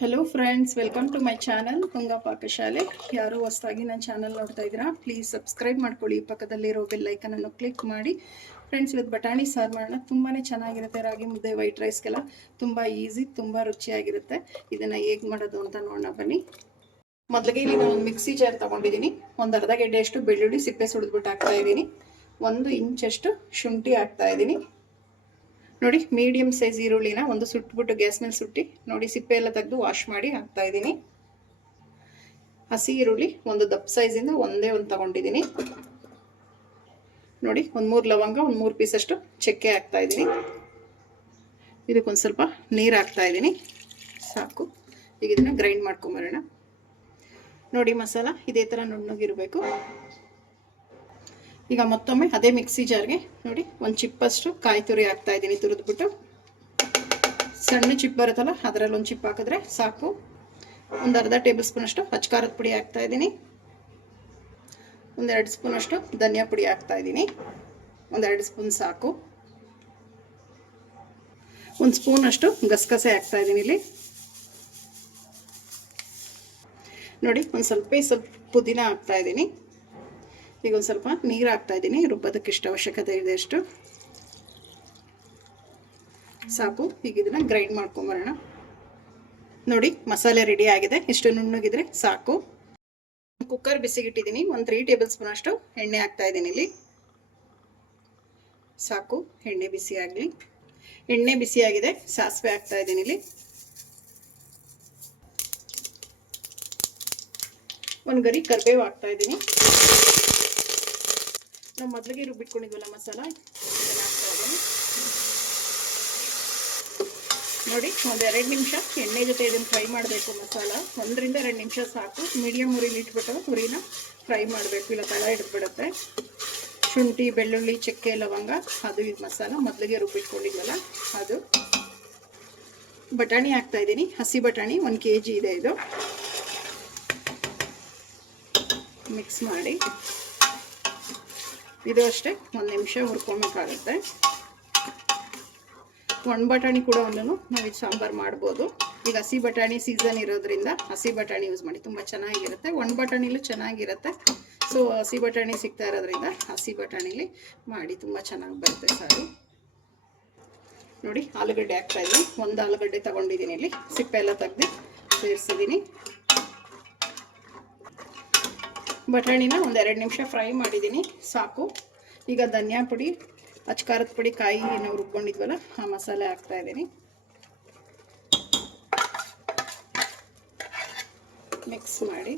Hello friends, welcome to my channel Tunga ಪಾಕಶಾಲೆ. ಯಾರು ಹೊಸದಾಗಿ ನನ್ನ ಚಾನಲ್ ನೋಡ್ತಾ ಇದ್ದೀರಾ, ಪ್ಲೀಸ್ ಸಬ್ಸ್ಕ್ರೈಬ್ ಮಾಡ್ಕೊಳ್ಳಿ. ಪಕ್ಕದಲ್ಲಿರೋ ಬೆಲ್ ಐಕನ್ ಅನ್ನು ಕ್ಲಿಕ್ ಮಾಡಿ. ಫ್ರೆಂಡ್ಸ್, ಇವತ್ತು ಬಟಾಣಿ ಸಾರು ಮಾಡೋಣ. ತುಂಬಾ ಚೆನ್ನಾಗಿರುತ್ತೆ. ರಾಗಿ ಮುದ್ದೆ, ವೈಟ್ ರೈಸ್ಗೆಲ್ಲ ತುಂಬ ಈಸಿ, ತುಂಬ ರುಚಿಯಾಗಿರುತ್ತೆ. ಇದನ್ನು ಹೇಗೆ ಮಾಡೋದು ಅಂತ ನೋಡೋಣ ಬನ್ನಿ. ಮೊದಲಿಗೆ ಇಲ್ಲಿ ನಾನು ಒಂದು ಮಿಕ್ಸಿ ಜಾರ್ ತೊಗೊಂಡಿದ್ದೀನಿ. ಒಂದು ಅರ್ಧ ಗೆಡ್ಡೆಯಷ್ಟು ಬೆಳ್ಳುಳ್ಳಿ ಸಿಪ್ಪೆ ಸುಡಿದ್ಬಿಟ್ಟು ಹಾಕ್ತಾ ಇದ್ದೀನಿ. 1 ಇಂಚಷ್ಟು ಶುಂಠಿ ಹಾಕ್ತಾ ಇದ್ದೀನಿ. ನೋಡಿ, ಮೀಡಿಯಮ್ ಸೈಜ್ ಈರುಳ್ಳಿನ ಒಂದು ಸುಟ್ಬಿಟ್ಟು ಗ್ಯಾಸ್ ಮೇಲೆ ಸುಟ್ಟಿ ನೋಡಿ ಸಿಪ್ಪೆ ಎಲ್ಲ ತೆಗೆದು ವಾಶ್ ಮಾಡಿ ಹಾಕ್ತಾ ಇದ್ದೀನಿ. ಹಸಿ ಈರುಳ್ಳಿ ಒಂದು ದಪ್ಪ ಸೈಜಿಂದ ಒಂದೇ ಒಂದು ತಗೊಂಡಿದ್ದೀನಿ. ನೋಡಿ, ಒಂದು 3 ಲವಂಗ, ಒಂದು 3 ಪೀಸಷ್ಟು ಚಕ್ಕೆ ಹಾಕ್ತಾ ಇದ್ದೀನಿ. ಇದಕ್ಕೊಂದು ಸ್ವಲ್ಪ ನೀರು ಹಾಕ್ತಾ ಇದ್ದೀನಿ. ಸಾಕು. ಈಗ ಇದನ್ನು ಗ್ರೈಂಡ್ ಮಾಡ್ಕೊಂಬರೋಣ. ನೋಡಿ, ಮಸಾಲ ಇದೇ ಥರ ನುಣ್ಣಗಿರಬೇಕು. ಈಗ ಮತ್ತೊಮ್ಮೆ ಅದೇ ಮಿಕ್ಸಿ ಜಾರ್ಗೆ ನೋಡಿ ಒಂದು ಚಿಪ್ಪಷ್ಟು ಕಾಯಿ ತುರಿ ಹಾಕ್ತಾ ಇದ್ದೀನಿ. ತುರಿದ್ಬಿಟ್ಟು ಸಣ್ಣ ಚಿಪ್ ಬರುತ್ತಲ್ಲ, ಅದರಲ್ಲಿ ಒಂದು ಚಿಪ್ ಹಾಕಿದ್ರೆ ಸಾಕು. ಒಂದು ಅರ್ಧ ಟೇಬಲ್ ಸ್ಪೂನಷ್ಟು ಅಚ್ಕಾರದ ಪುಡಿ ಹಾಕ್ತಾ ಇದ್ದೀನಿ. 1-2 ಸ್ಪೂನಷ್ಟು ಧನಿಯಾ ಪುಡಿ ಹಾಕ್ತಾ ಇದ್ದೀನಿ. 1-2 ಸ್ಪೂನ್ ಸಾಕು. 1 ಸ್ಪೂನಷ್ಟು ಗಸಗಸೆ ಹಾಕ್ತಾ ಇದ್ದೀನಿ ಇಲ್ಲಿ. ನೋಡಿ, ಒಂದು ಸ್ವಲ್ಪ ಪುದೀನ ಹಾಕ್ತಾ ಇದ್ದೀನಿ. ಈಗ ಒಂದು ಸ್ವಲ್ಪ ನೀರು ಹಾಕ್ತಾ ಇದ್ದೀನಿ. ರುಬ್ಬೋದಕ್ಕೆ ಎಷ್ಟು ಅವಶ್ಯಕತೆ ಇದೆ ಅಷ್ಟು ಸಾಕು. ಈಗ ಇದನ್ನು ಗ್ರೈಂಡ್ ಮಾಡ್ಕೊಂಬರೋಣ. ನೋಡಿ, ಮಸಾಲೆ ರೆಡಿ ಆಗಿದೆ. ಇಷ್ಟು ನುಣ್ಣಗಿದ್ರೆ ಸಾಕು. ಕುಕ್ಕರ್ ಬಿಸಿಗಿಟ್ಟಿದ್ದೀನಿ. ಒಂದು 3 ಟೇಬಲ್ ಸ್ಪೂನ್ ಅಷ್ಟು ಎಣ್ಣೆ ಹಾಕ್ತಾ ಇದ್ದೀನಿ ಇಲ್ಲಿ. ಸಾಕು, ಎಣ್ಣೆ ಬಿಸಿ ಆಗಲಿ. ಎಣ್ಣೆ ಬಿಸಿಯಾಗಿದೆ. ಸಾಸಿವೆ ಹಾಕ್ತಾ ಇದ್ದೀನಿ ಇಲ್ಲಿ. ಒಂದು ಗರಿ ಕರಿಬೇವು ಹಾಕ್ತಾ ಇದ್ದೀನಿ. ನಾವು ಮೊದಲಿಗೆ ರುಬ್ಬಿಟ್ಕೊಂಡಿದ್ವಲ್ಲ ಮಸಾಲ, ಇದನ್ನು ಹಾಕ್ತಾ ಇದ್ದೀನಿ. ನೋಡಿ, ಒಂದು 2 ನಿಮಿಷ ಎಣ್ಣೆ ಜೊತೆ ಇದನ್ನು ಫ್ರೈ ಮಾಡಬೇಕು. ಮಸಾಲ 1-2 ನಿಮಿಷ ಸಾಕು. ಮೀಡಿಯಮ್ ಉರಿಲಿ ಇಟ್ಬಿಟ್ಟು ಉರಿನ ಫ್ರೈ ಮಾಡಬೇಕು, ಇಲ್ಲ ತಳ ಹಿಡಿದ್ಬಿಡುತ್ತೆ. ಶುಂಠಿ, ಬೆಳ್ಳುಳ್ಳಿ, ಚಕ್ಕೆ, ಲವಂಗ, ಅದು ಇದು ಮಸಾಲ ಮೊದಲಿಗೆ ರುಬ್ಬಿಟ್ಕೊಂಡಿದ್ವಲ್ಲ ಅದು. ಬಟಾಣಿ ಹಾಕ್ತಾ ಇದ್ದೀನಿ. ಹಸಿ ಬಟಾಣಿ 1 kg ಇದೆ. ಇದು ಮಿಕ್ಸ್ ಮಾಡಿ ಇದು ಅಷ್ಟೇ 1 ನಿಮಿಷ ಹುರ್ಕೊಬೇಕಾಗುತ್ತೆ. ಒಣ ಬಟಾಣಿ ಕೂಡ ನಾವು ಇದು ಸಾಂಬಾರು ಮಾಡ್ಬೋದು. ಈಗ ಹಸಿ ಬಟಾಣಿ ಸೀಸನ್ ಇರೋದ್ರಿಂದ ಹಸಿ ಬಟಾಣಿ ಯೂಸ್ ಮಾಡಿ, ತುಂಬ ಚೆನ್ನಾಗಿರುತ್ತೆ. ಒಣ ಬಟಾಣಿಲೂ ಚೆನ್ನಾಗಿರುತ್ತೆ. ಸೊ ಹಸಿ ಬಟಾಣಿ ಸಿಗ್ತಾ ಇರೋದ್ರಿಂದ ಹಸಿ ಬಟಾಣಿಲಿ ಮಾಡಿ, ತುಂಬ ಚೆನ್ನಾಗಿ ಬರುತ್ತೆ ಸಾರು. ನೋಡಿ, ಆಲೂಗಡ್ಡೆ ಹಾಕ್ತಾ ಇದ್ದೀನಿ. 1 ಆಲೂಗಡ್ಡೆ ತೊಗೊಂಡಿದ್ದೀನಿ ಇಲ್ಲಿ. ಸಿಪ್ಪೆ ಎಲ್ಲ ತೆಗೆದು ಸೇರಿಸಿದ್ದೀನಿ. ಬಟಾಣಿನ 1-2 ನಿಮಿಷ ಫ್ರೈ ಮಾಡಿದ್ದೀನಿ. ಸಾಕು. ಈಗ ಧನಿಯಾ ಪುಡಿ, ಅಚ್ಕಾರದ ಪುಡಿ, ಕಾಯಿ ನಾವು ರುಬ್ಕೊಂಡಿದ್ವಲ್ಲ ಆ ಮಸಾಲೆ ಹಾಕ್ತಾ ಇದ್ದೀನಿ. ಮಿಕ್ಸ್ ಮಾಡಿ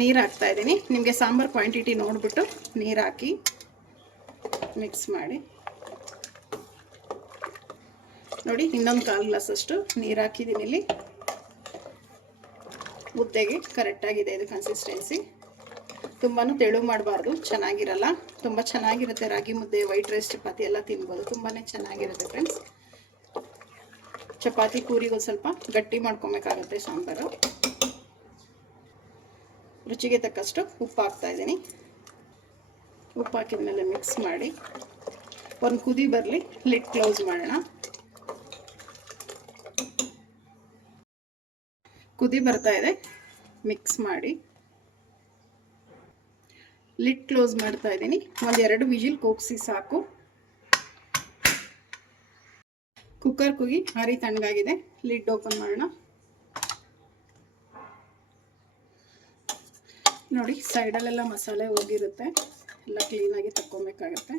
ನೀರು ಹಾಕ್ತಾ ಇದ್ದೀನಿ. ನಿಮಗೆ ಸಾಂಬಾರು ಕ್ವಾಂಟಿಟಿ ನೋಡಿಬಿಟ್ಟು ನೀರು ಹಾಕಿ ಮಿಕ್ಸ್ ಮಾಡಿ. ನೋಡಿ, ಇನ್ನೊಂದು 1/4 ಗ್ಲಾಸಷ್ಟು ನೀರು ಹಾಕಿದ್ದೀನಿ ಇಲ್ಲಿ. ಮುದ್ದೆಗೆ ಕರೆಕ್ಟಾಗಿದೆ ಇದು ಕನ್ಸಿಸ್ಟೆನ್ಸಿ. ತುಂಬಾ ತೆಳು ಮಾಡಬಾರ್ದು, ಚೆನ್ನಾಗಿರಲ್ಲ. ತುಂಬ ಚೆನ್ನಾಗಿರುತ್ತೆ. ರಾಗಿ ಮುದ್ದೆ, ವೈಟ್ ರೈಸ್, ಚಪಾತಿ ಎಲ್ಲ ತಿನ್ಬೋದು. ತುಂಬಾ ಚೆನ್ನಾಗಿರುತ್ತೆ ಫ್ರೆಂಡ್ಸ್. ಚಪಾತಿ ಪೂರಿಗೆ ಒಂದು ಸ್ವಲ್ಪ ಗಟ್ಟಿ ಮಾಡ್ಕೊಬೇಕಾಗುತ್ತೆ ಸಾಂಬಾರು. ರುಚಿಗೆ ತಕ್ಕಷ್ಟು ಉಪ್ಪು ಹಾಕ್ತಾ ಇದ್ದೀನಿ. ಉಪ್ಪು ಹಾಕಿದ್ಮೇಲೆ ಮಿಕ್ಸ್ ಮಾಡಿ ಒಂದು ಕುದಿ ಬರಲಿ. ಲಿಡ್ ಕ್ಲೋಸ್ ಮಾಡೋಣ. ಕುದಿ ಬರ್ತಾ ಇದೆ. ಮಿಕ್ಸ್ ಮಾಡಿ ಲಿಡ್ ಕ್ಲೋಸ್ ಮಾಡ್ತಾ ಇದ್ದೀನಿ. 1-2 ವಿಜಿಲ್ ಕೂಗಿಸಿ ಸಾಕು. ಕುಕ್ಕರ್ ಕೂಗಿ ಆರಿ ತಣ್ಣಗಾಗಿದೆ. ಲಿಡ್ ಓಪನ್ ಮಾಡೋಣ. ನೋಡಿ, ಸೈಡಲ್ಲೆಲ್ಲ ಮಸಾಲೆ ಹೋಗಿರುತ್ತೆ. ಎಲ್ಲ ಕ್ಲೀನಾಗಿ ತಕ್ಕೊಬೇಕಾಗತ್ತೆ.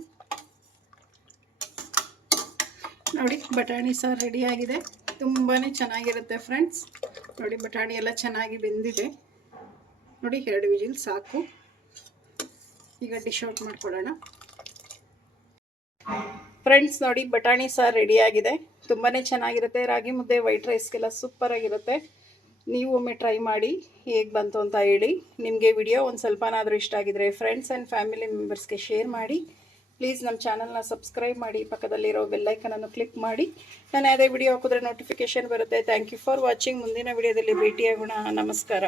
ನೋಡಿ, ಬಟಾಣಿ ಸಾರು ರೆಡಿಯಾಗಿದೆ. ತುಂಬಾ ಚೆನ್ನಾಗಿರುತ್ತೆ ಫ್ರೆಂಡ್ಸ್. ನೋಡಿ, ಬಟಾಣಿ ಎಲ್ಲ ಚೆನ್ನಾಗಿ ಬೆಂದಿದೆ. ನೋಡಿ, 2 ವಿಜಿಲ್ ಸಾಕು. ಈಗ ಡಿಶ್ ಔಟ್ ಮಾಡ್ಕೊಳ್ಳೋಣ. ಫ್ರೆಂಡ್ಸ್, ನೋಡಿ, ಬಟಾಣಿ ಸಾರು ರೆಡಿಯಾಗಿದೆ. ತುಂಬಾ ಚೆನ್ನಾಗಿರುತ್ತೆ. ರಾಗಿ ಮುದ್ದೆ, ವೈಟ್ ರೈಸ್ಗೆಲ್ಲ ಸೂಪರಾಗಿರುತ್ತೆ. ನೀವು ಒಮ್ಮೆ ಟ್ರೈ ಮಾಡಿ ಹೇಗೆ ಬಂತು ಅಂತ ಹೇಳಿ. ನಿಮಗೆ ವಿಡಿಯೋ ಒಂದು ಸ್ವಲ್ಪನಾದರೂ ಇಷ್ಟ ಆಗಿದ್ರೆ ಫ್ರೆಂಡ್ಸ್ ಆ್ಯಂಡ್ ಫ್ಯಾಮಿಲಿ ಮೆಂಬರ್ಸ್ಗೆ ಶೇರ್ ಮಾಡಿ. ಪ್ಲೀಸ್ ನಮ್ಮ ಚಾನಲ್ನ ಸಬ್ಸ್ಕ್ರೈಬ್ ಮಾಡಿ. ಪಕ್ಕದಲ್ಲಿರೋ ಬೆಲ್ಲೈಕನನ್ನು ಕ್ಲಿಕ್ ಮಾಡಿ. ನಾನು ಯಾವುದೇ ವಿಡಿಯೋ ಹಾಕಿದ್ರೆ ನೋಟಿಫಿಕೇಷನ್ ಬರುತ್ತೆ. Thank you for watching. ಮುಂದಿನ ವಿಡಿಯೋದಲ್ಲಿ ಭೇಟಿಯಾಗೋಣ. ನಮಸ್ಕಾರ.